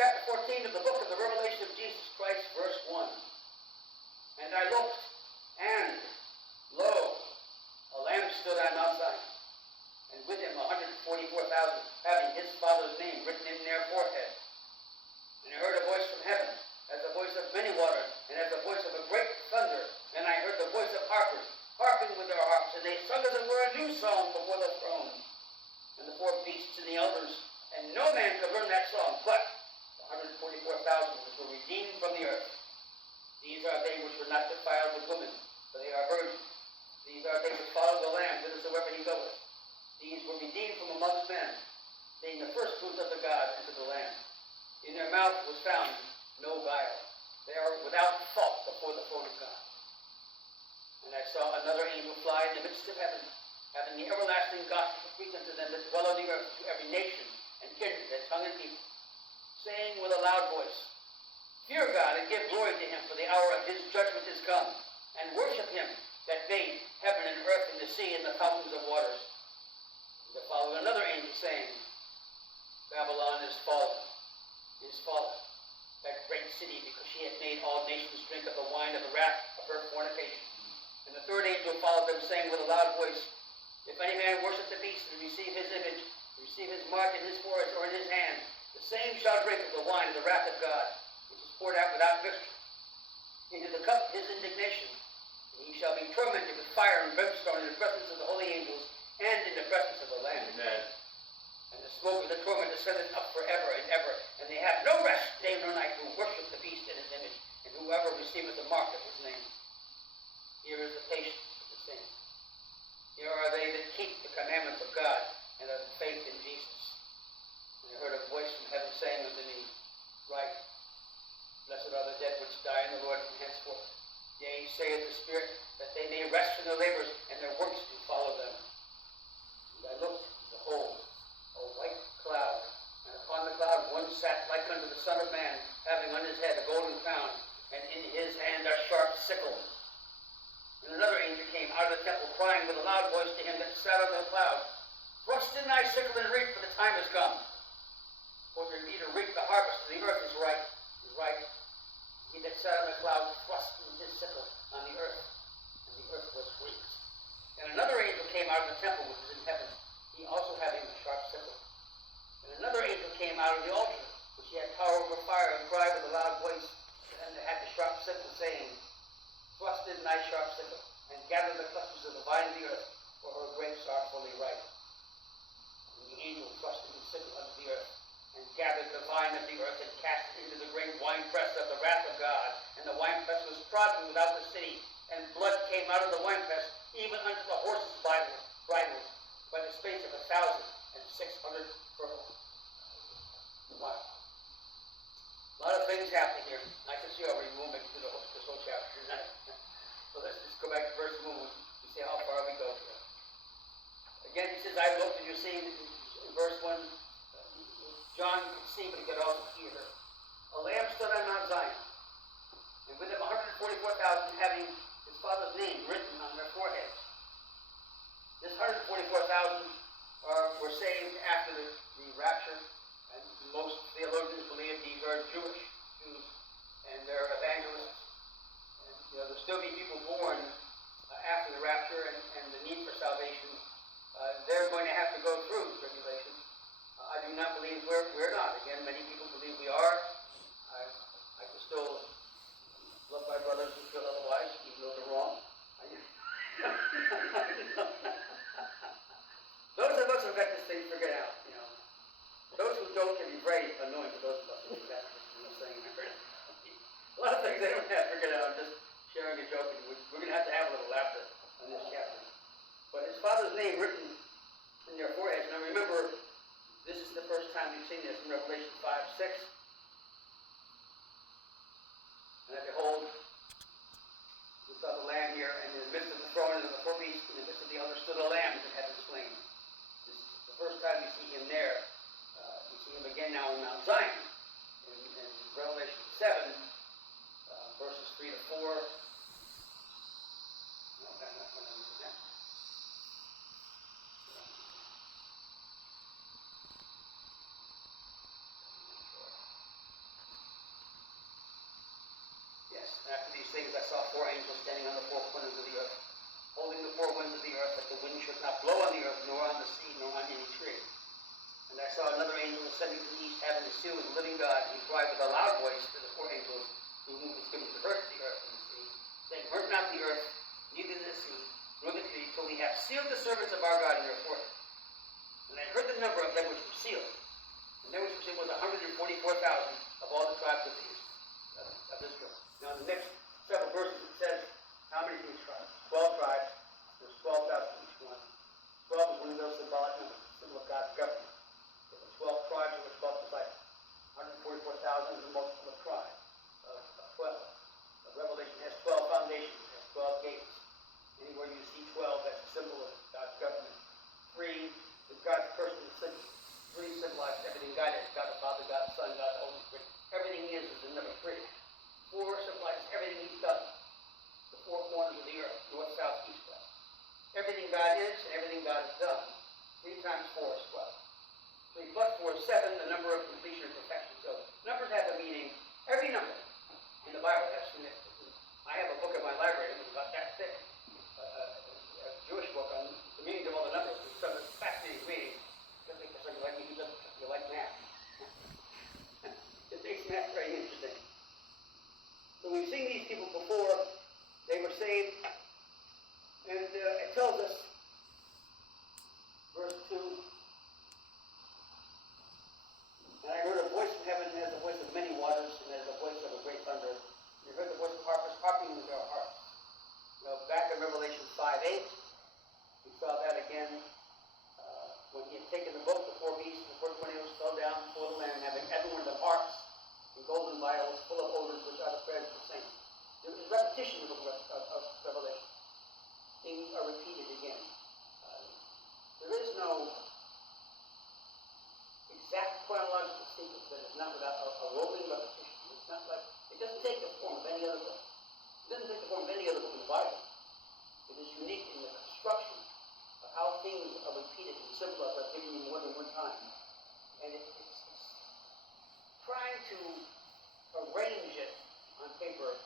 chapter 14 of the book of the Revelation of Jesus Christ, verse 1. And I looked, and lo, a lamb stood on Mount Zion, and with him 144,000, having his Father's name written in their forehead. And I heard a voice from heaven, as the voice of many waters, and as the voice of a great thunder. And I heard the voice of harpers, harping with their harps, and they sung as it were a new song before the throne, and the four beasts and the elders. And no man could learn that song, but the 144,000 which were redeemed from the earth. These are they which were not defiled with women, for they are virgins. These are they which follow the Lamb whithersoever he goeth. These were redeemed from amongst men, being the first fruits unto God and to the Lamb. In their mouth was found no guile. They are without fault before the throne of God. And I saw another angel fly in the midst of heaven, having the everlasting gospel to preach unto them that dwell on the earth, to every nation and kindred and tongue and people, saying with a loud voice, Fear God, and give glory to him, for the hour of his judgment is come, and worship him that made heaven and earth and the sea and the fountains of waters. And there followed another angel, saying, Babylon is fallen, that great city, because she had made all nations drink of the wine of the wrath of her fornication. And the third angel followed them, saying with a loud voice, If any man worship the beast and receive his image, receive his mark in his forehead or in his hand, the same shall drink of the wine of the wrath of God, which is poured out without mixture, into the cup of his indignation. And he shall be tormented with fire and brimstone in the presence of the holy angels and in the presence of the Lamb. Amen. And the smoke of the torment ascendeth up forever and ever, and they have no rest day nor night who worship the beast in his image, and whoever receiveth the mark of his name. Here is the patience of the saints. Here are they that keep the commandments of God and have faith in Jesus. And I heard a voice from heaven saying unto me, Write, Blessed are the dead which die in the Lord from henceforth. Yea, saith the Spirit, that they may rest from their labors, and their works do follow them. And I looked, behold, a white cloud, and upon the cloud one sat like unto the Son of Man, having on his head a golden crown, and in his hand a sharp sickle. And another angel came out of the temple, crying with a loud voice to him that sat on the cloud, Thrust in thy sickle and reap, for the time is come. For to thee to reap the harvest, for the earth is ripe. He that sat on the cloud thrust in his sickle on the earth, and the earth was reaped. And another angel came out of the temple which is in heaven, he also having a sharp sickle. And another angel came out of the altar, which he had power over fire, and cried with a loud voice, and had the sharp sickle, saying, Thrust in thy sharp sickle, and gather the clusters of the vine of the earth, for her grapes are fully ripe. And the angel thrust in his sickle unto the earth, and gathered the vine of the earth, and cast it into the great winepress of the wrath of God. And the winepress was trodden without the city, and blood came out of the winepress, even unto the horses' bridles, by the space of 1,600 furlongs. Wow. A lot of things happening here. I can see already we'll make it through this whole chapter tonight. So let's just go back to verse 1 and see how far we go here. Again, he says, I looked, and you see in verse 1, John could see, but he could also hear. A lamb stood on Mount Zion, and with him 144,000 having his Father's name written on their foreheads. This 144,000 were saved after the rapture, and most theologians believe these are Jews, and they're evangelists. And, there'll still be people born after the rapture and the need for salvation. They're going to have to go through tribulation. I do not believe we're not. Again, many people believe we are. I can still love my brothers who feel otherwise, even though they're wrong. Those of us who've got this thing figured out, Those who don't can be very annoying to those of us who do that. I'm not saying that. A lot of things they don't have figured out. I'm just sharing and joking. We're going to have a little laughter on this chapter. But his Father's name written in their foreheads. Now remember, this is the first time we've seen this in Revelation 5:6. And behold, we saw the Lamb here, and in the midst of the throne and of the four beasts, in the midst of the elders stood a Lamb that had been slain. This is the first time we see him there. We see him again now on Mount Zion. In Revelation 7, verses 3 to 4. four angels standing on the four corners of the earth, holding the four winds of the earth, that the wind should not blow on the earth, nor on the sea, nor on any tree. And I saw another angel ascending to the east, having the seal of the living God. And he cried with a loud voice to the four angels, to whom was given to hurt the earth and the sea, saying, hurt not the earth, neither the sea, nor the trees, till we have sealed the servants of our God in their forehead. And I heard the number of them which were sealed. And them which were sealed was 144,000 of all the tribes of Israel. Now in the next several verses it says, how many from each tribe? 12 tribes. There's 12,000 each one. 12 is one of those symbolic numbers, symbol of God's government. 12 tribes of which 12 disciples. 144,000 is the multiple of tribes of 12. Revelation has 12 foundations, it has 12 gates. Anywhere you see 12, that's a symbol of God's government. 3 is God's person. 3 symbolizes everything God is. God the Father, God the Son, God the Holy Spirit. Everything he is the number 3. 4 symbolizes everything he's done. The four corners of the earth, north, south, east, west. Everything God is and everything God has done. 3 times 4 is 12. 3 plus 4 is 7, the number of completion and perfection. So numbers have a meaning. Every number in the Bible has significance. I have a book in my library that was about that thick, a Jewish book on the meanings of all the numbers. It's some fascinating reading. Because you like math. It makes math very interesting. So we've seen these people before. They were saved. And it tells us, verse 2, and I heard a voice from heaven as the voice of many waters, and as the voice of a great thunder. You heard the voice of harpers harping with their harps. Back in Revelation 5:8, we saw that again. When he had taken the book, the 4 beasts, the 4 tornadoes fell down before the Lamb, having everyone of them harps and golden vials full of odors, which are the prayers of the saints. There is repetition of Revelation. Things are repeated again. There is no exact chronological sequence that is not without a rolling repetition. It's not like, it doesn't take the form of any other book. It doesn't take the form of any other book in the Bible. It is unique in the construction of how things are repeated and symbolized are given you more than one time. And it's trying to arrange it on paper.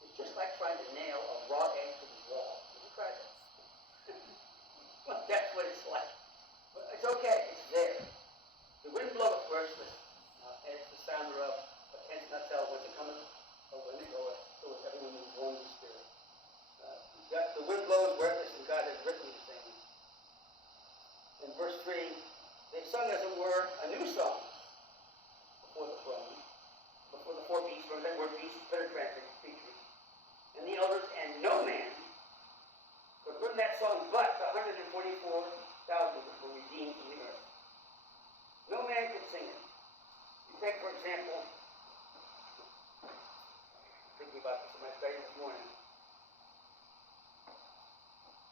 It's just like trying to nail a raw egg to the wall. Have you tried that? Well, that's what it's like. But it's okay. It's there. The wind bloweth where it's listed, and it's the sound thereof, but canst not tell whence it cometh, or when it goeth, so is everyone who is born in the Spirit. The wind blows where it listed, and God has written these things. In verse 3, they sung, as it were, a new song before the throne, before the 4 beasts, or that word beast, better translated, creatures, and the elders, and no man could learn that song but the 144,000 which were redeemed from the earth. No man could sing it. You take, for example, thinking about this in my study this morning.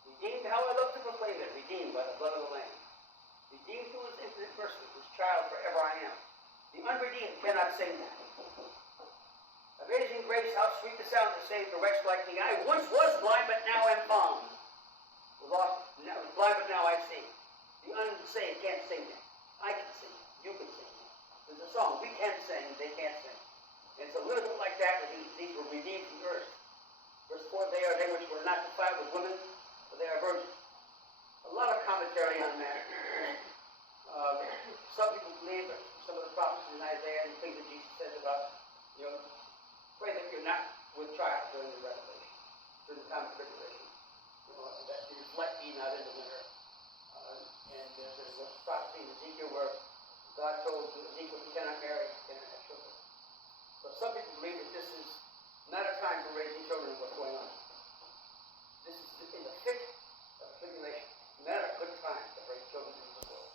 Redeemed, how I love to proclaim it, redeemed by the blood of the Lamb. Redeemed through his infinite mercy, whose child forever I am. The unredeemed cannot sing that. Amazing grace, how sweet the sound that saved a wretch like me. I once was blind, but now am found. Was blind, but now I see. The unsaved can't sing that. I can sing it. You can sing it. There's a song. We can sing. They can't sing. And it's a little bit like that with these were redeemed from earth. Verse 4, they are they which were not defiled with women, but they are virgins. A lot of commentary on that. Some people believe that some of the prophecies in Isaiah and things that Jesus says about, pray that you're not with child during the revelation, during the time of tribulation. That you reflect ye not in the winter. And there's a prophecy in Ezekiel where God told Ezekiel he cannot marry, he cannot have children. So some people believe that this is not a time for raising children and what's going on. This is in the thick of tribulation. Not a good time to raise children into the world.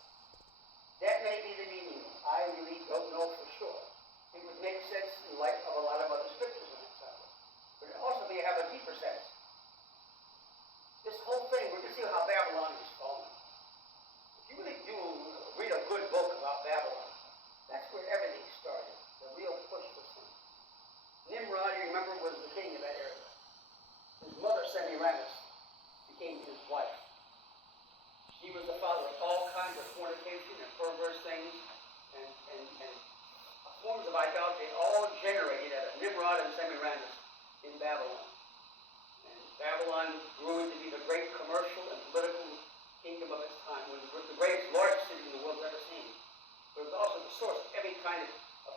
That may be the meaning. I really don't know for sure. It would make sense in light of a lot of other scriptures on that subject. But it also may have a deeper sense. This whole thing, we're going to see how Babylon is fallen. If you really do read a good book about Babylon, that's where everything started. The real push for sin. Nimrod, you remember, was the king of that area. His mother, Semiramis, became his wife. She was the father of all kinds of fornication and perverse things and forms of idolatry, all generated out of Nimrod and Semiramis in Babylon. Babylon grew into be the great commercial and political kingdom of its time, when it was the greatest, largest city the world's ever seen. But it was also the source of every kind of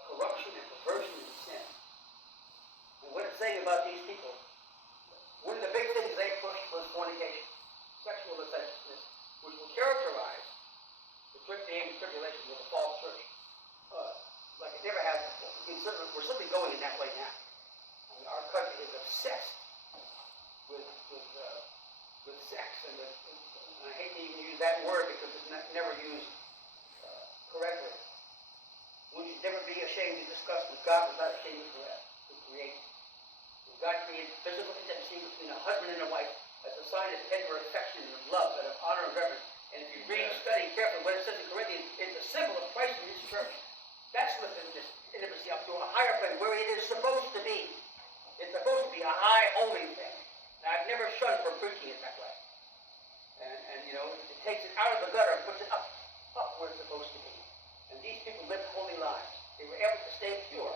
corruption and perversion and sin. And what it's saying about these people, one of the big things they pushed was fornication, sexual licentiousness, which will characterize the age of tribulation with a false church, like it never has before. We're simply going in that way now. I mean, our country is obsessed with sex, and I hate to even use that word because it's never used correctly. We should never be ashamed to discuss what God was not ashamed to create. When God created physical intimacy between a husband and a wife as a sign of tender affection and of love and of honor and reverence. And if you read, study carefully what it says in Corinthians, it's a symbol of Christ in his church. That's lifting this intimacy up to a higher plane where it is supposed to be. It's supposed to be a high, holy thing. And I've never shunned for preaching it that way. And you know, it takes it out of the gutter and puts it up where it's supposed to be. And these people lived holy lives. They were able to stay pure.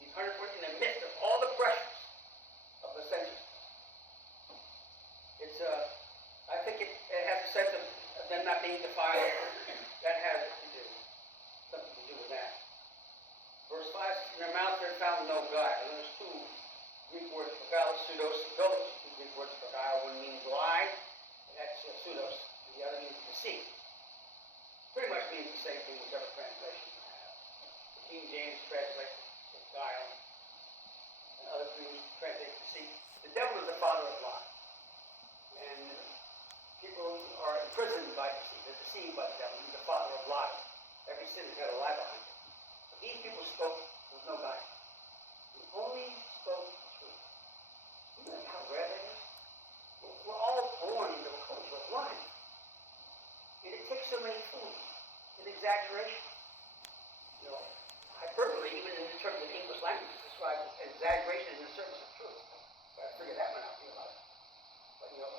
These 140 in the midst of all the pressures of the century. It's I think it has a sense of them not being defiled. That has something to do with that. Verse 5 says, in their mouth there found no guile. And there's two Greek words for guile, pseudos, philos. Two Greek words for guile. One means lie, and that's pseudos. And the other means deceit. Pretty much means the same thing, whichever translation you have. The King James translates as guile, and other things translate deceit. The devil is the father of lies. And people are imprisoned by deceit. They're deceived by the devil. He's the father of lies. Every sin has got a lie behind it. But these people spoke, there was no guile. They only spoke the truth. You know how rare that is? We're all born into a culture of lying. And it takes so many fools and exaggeration. You know, hyperbole, even in the terms of English language, is described as exaggeration in the service of truth. But I figured that one out for you about it. But you know,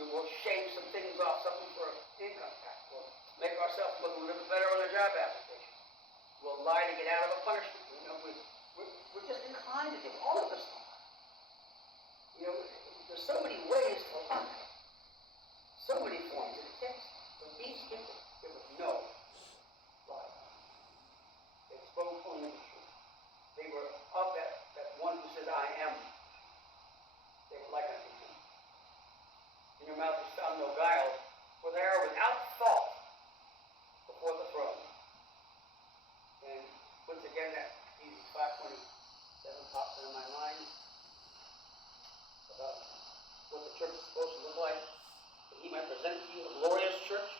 we will shave some things off, something for income tax. We'll make ourselves look a little bit better on a job application. We'll lie to get out of a punishment. You know, we're just inclined to do all of this stuff. You know, there's so many ways to lie. So many forms it takes. But these people, there was no lie. They spoke only the truth. They were of that one who said, I am. They were like unto him. In your mouth is found no guile, for they are without fault before the throne. And once again, that Jesus 5:27 pops into my mind about what the church is supposed to look like. That he might present to you a glorious church,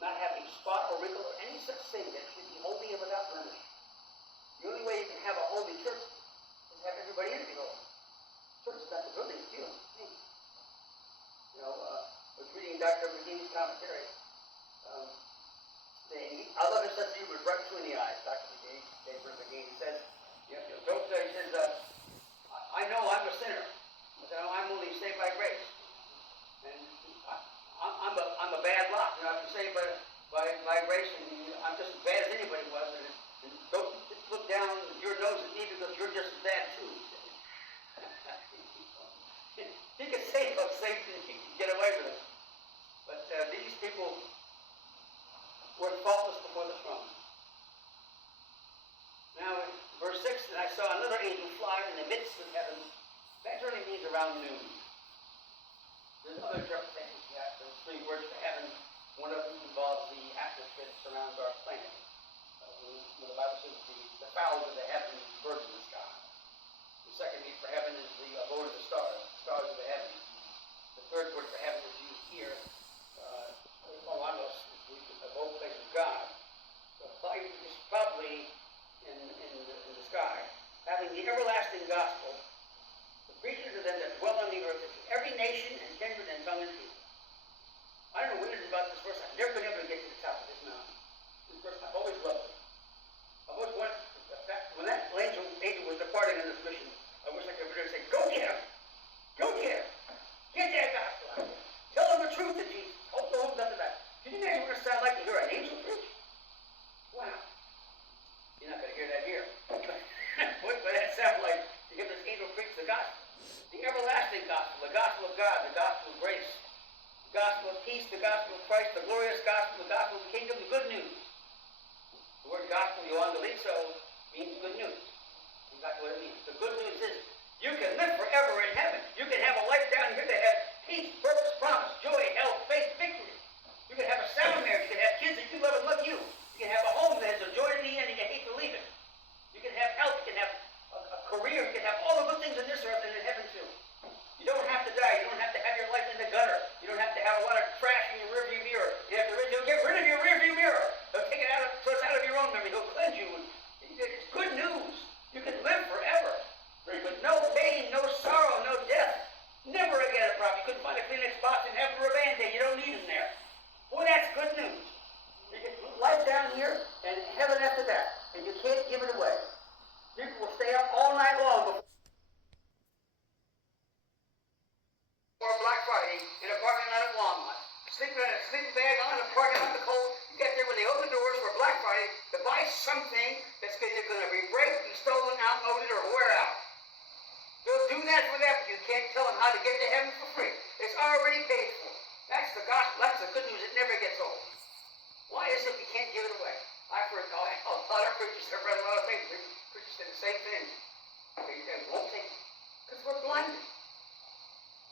not having spot or wrinkle or any such thing, that should be holy and without blemish. The only way you can have a holy church is have everybody in it be holy. Church is not the building, it's you. You know, I was reading Dr. McQueen's commentary. I love his sense of humor right between the eyes, Dr. McQueen. He says, he says, I know I'm a sinner, but I'm only saved by grace. And I'm a bad lot. You know, I'm saved by grace, and I'm just as bad as anybody was. And don't look down your nose at me because you're just as bad too. He can say those things and he can get away with it. But these people were faultless before the throne. Now, in verse 6, and I saw another angel fly in the midst of heaven. That really means around noon. There's other interpretations of that. There's three words for heaven. One of them involves the atmosphere that surrounds our planet. When the Bible says the fowls of the heaven, birds in the sky. The second meaning for heaven is the abode of the stars of the heaven. The third word for heaven is used here. Olanos is the abode place of God. The fire is probably in the sky. Having the everlasting gospel, the preachers of them that dwell on the earth, to every nation and kindred and tongue and people. I don't know what it is about this verse. I've never been able to get to the top of this mountain. This verse, I've always loved it. I've always wanted, when that angel was departing on this mission, I wish I could have said, go get him! Go get him! Get that gospel out there! Tell them the truth of Jesus! Hope to hold nothing back. Can you imagine what it sounds like to hear an angel preach? Wow. You're not going to hear that here. What would that sound like to hear this angel preach the gospel? The everlasting gospel, the gospel of God, the peace, the gospel of Christ, the glorious gospel, the gospel of the kingdom, the good news. The word gospel, euangelizo, means good news. That's what it means. The good news is you can live forever in heaven. You can have a life down here that has peace, purpose, promise, joy, health, faith, victory. You can have a sound marriage. You can have kids that you love and love you. You can have a home that has a joy to the end and you hate to leave it. You can have health. You can have a career. You can have all the good things in this earth and in heaven too. You don't have to die. You don't have to have your life in the gutter. You don't have to have a lot of trash in your rearview mirror. You have to get rid of your rearview mirror. He'll take it out so it's out of your own memory. He'll cleanse you. It's good news. You can live forever. With no pain, no sorrow, no death. Never again a problem. You couldn't find a Kleenex box and have a Band-Aid. You don't need them there. Boy, that's good news. You get life down here and heaven after that. And you can't give it away. People will stay up all night long before Black Friday in a parking lot at Walmart. Sleeping in a sleeping bag on a parking lot in the cold. You get there when they open the doors for Black Friday to buy something that's either going to be break, be stolen, outmoded, or wear out. They'll do that for that, but you can't tell them how to get to heaven for free. It's already paid for. That's the gospel. That's the good news. It never gets old. Why is it we can't give it away? I've heard a lot of preachers have read a lot of things. Preachers say the same thing. They won't take it because we're blinded.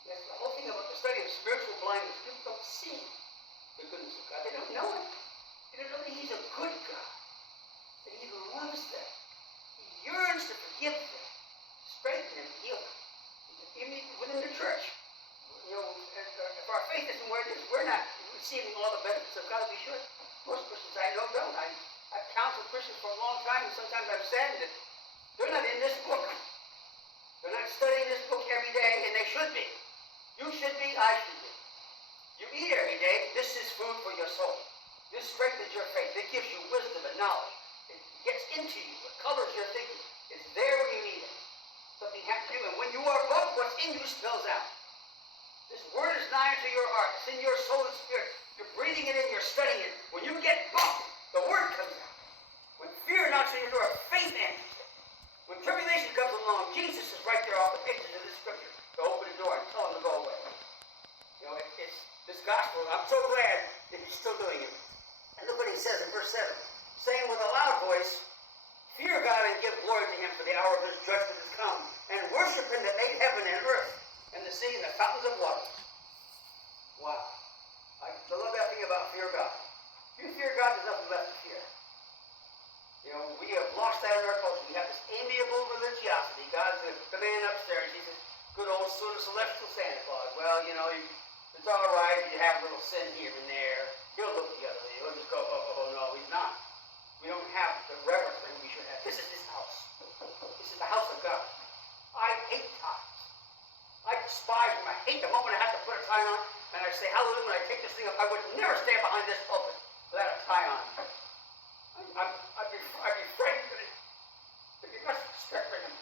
That's the whole thing about the study of spiritual blindness. People don't see the goodness of God. They don't know it. They don't know that He's a good God. That He loves them. He yearns to forgive them. Strengthen and heal them. Even within the church. You know, if our faith isn't where it is, we're not receiving all the benefits of God we should. Most Christians I know don't. I've counseled Christians for a long time, and sometimes I've said that they're not in this book. They're not studying this book every day, and they should be. You should be, I should be. You eat every day, this is food for your soul. This strengthens your faith. It gives you wisdom and knowledge. It gets into you. It colors your thinking. It's there when you need it. Something happens to you, and when you are bumped, what's in you spills out. This word is nigh unto your heart. It's in your soul and spirit. You're breathing it in, you're studying it. When you get bumped, the word comes out. When fear knocks on your door, faith answers it. When tribulation comes along, Jesus is right there off the pages of this scripture to open the door and tell him to go away. You know, it's this gospel. I'm so glad that He's still doing it. And look what He says in verse 7. Saying with a loud voice, fear God and give glory to Him, for the hour of His judgment has come. And worship Him that made heaven and earth, and the sea and the fountains of water. Wow. I love that thing about fear God. If you fear God, there's nothing left to fear. You know, we have lost that in our culture. We have this amiable religiosity. God's the man upstairs. He's a good old sort of celestial Santa Claus. Well, you know, it's all right. You have a little sin here and there. He'll look the other way. He'll just go, oh, no, He's not. We don't have the reverence that we should have. This is His house. This is the house of God. I hate ties. I despise them. I hate the moment I have to put a tie on, and I say, hallelujah, when I take this thing up, I would never stand behind this pulpit without a tie on. I'd be frightened to be less respect for Him.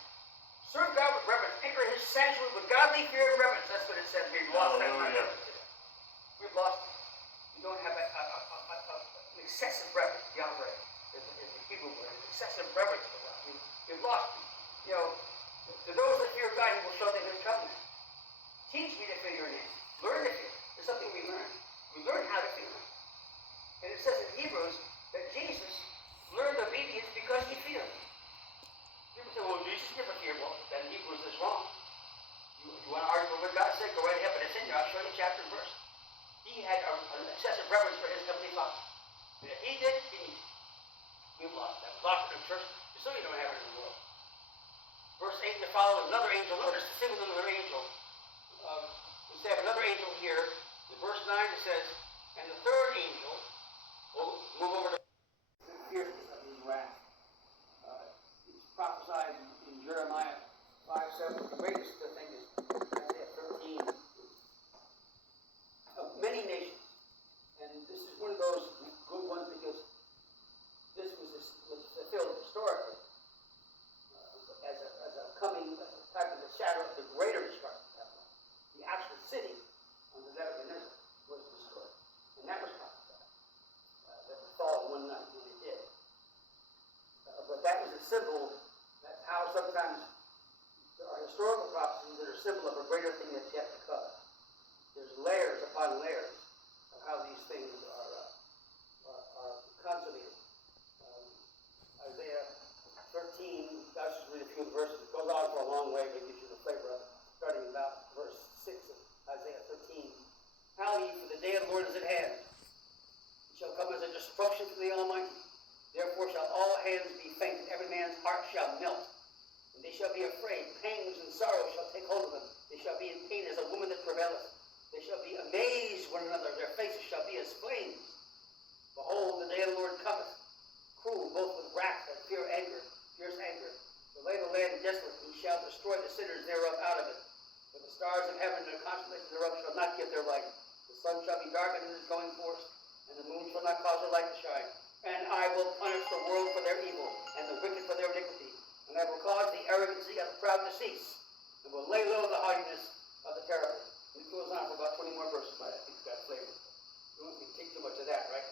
Serve God with reverence. Enter His sanctuary with godly fear and reverence. That's what it says. We've lost that in our reverence today. We've lost it. We don't have an excessive reverence. Yahweh is the Hebrew word. An excessive reverence for God. We've lost it. You know, to those that fear God, He will show them His covenant. Teach me to fear your name. Learn to fear. There's something we learn. We learn how to fear Him. And it says in Hebrews that Jesus learned obedience because He feared Him. People say, well, Jesus never feared. Well, then Hebrews is wrong. You want to argue with what God said? Go right ahead, but it's in there. I'll show you chapter and verse. He had an excessive reverence for His Heavenly Father. And if He did, He needed. We've lost that. We've lost it in church. So you don't have it in the world. Verse 8 and the following, another angel. Notice the same with another angel. We have another angel here. In verse 9 it says, and the third angel, we'll move over to the fierceness of His wrath. It's prophesied in Jeremiah 5:7. The greatest thing is Isaiah 13. Of many nations. And this is one of those good ones because this was fulfilled historically as a type of the shadow of the greater destruction. The actual city under Nebuchadnezzar was destroyed. And that was prophesied. That would fall one night when it did. But that was a symbol. That's how sometimes there are historical prophecies that are a symbol of a greater thing that's yet to come. There's layers upon layers of instruction from the Almighty. Therefore shall all hands be faint, and every man's heart shall melt. And they shall be afraid. Pangs and sorrow shall take hold of them. They shall be in pain as a woman that travaileth. They shall be amazed one another. Their faces shall be as flames. Behold, the day of the Lord cometh, cruel, both with wrath and fierce anger, to lay the land desolate. He shall destroy the sinners thereof out of it. For the stars of heaven and the constellations thereof shall not give their light. The sun shall be darkened in his going forth, and the moon shall not cause her light to shine. And I will punish the world for their evil, and the wicked for their iniquity. And I will cause the arrogancy of the proud to cease, and will lay low the haughtiness of the terrible. And it goes on for about 20 more verses, but I think it's got flavor. You don't want me to take too much of that, right?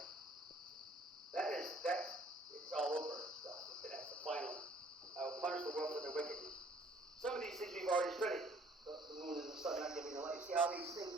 It's all over and stuff. That's the final. I will punish the world for their wickedness. Some of these things we've already studied. The moon and the sun not giving the light. See how these things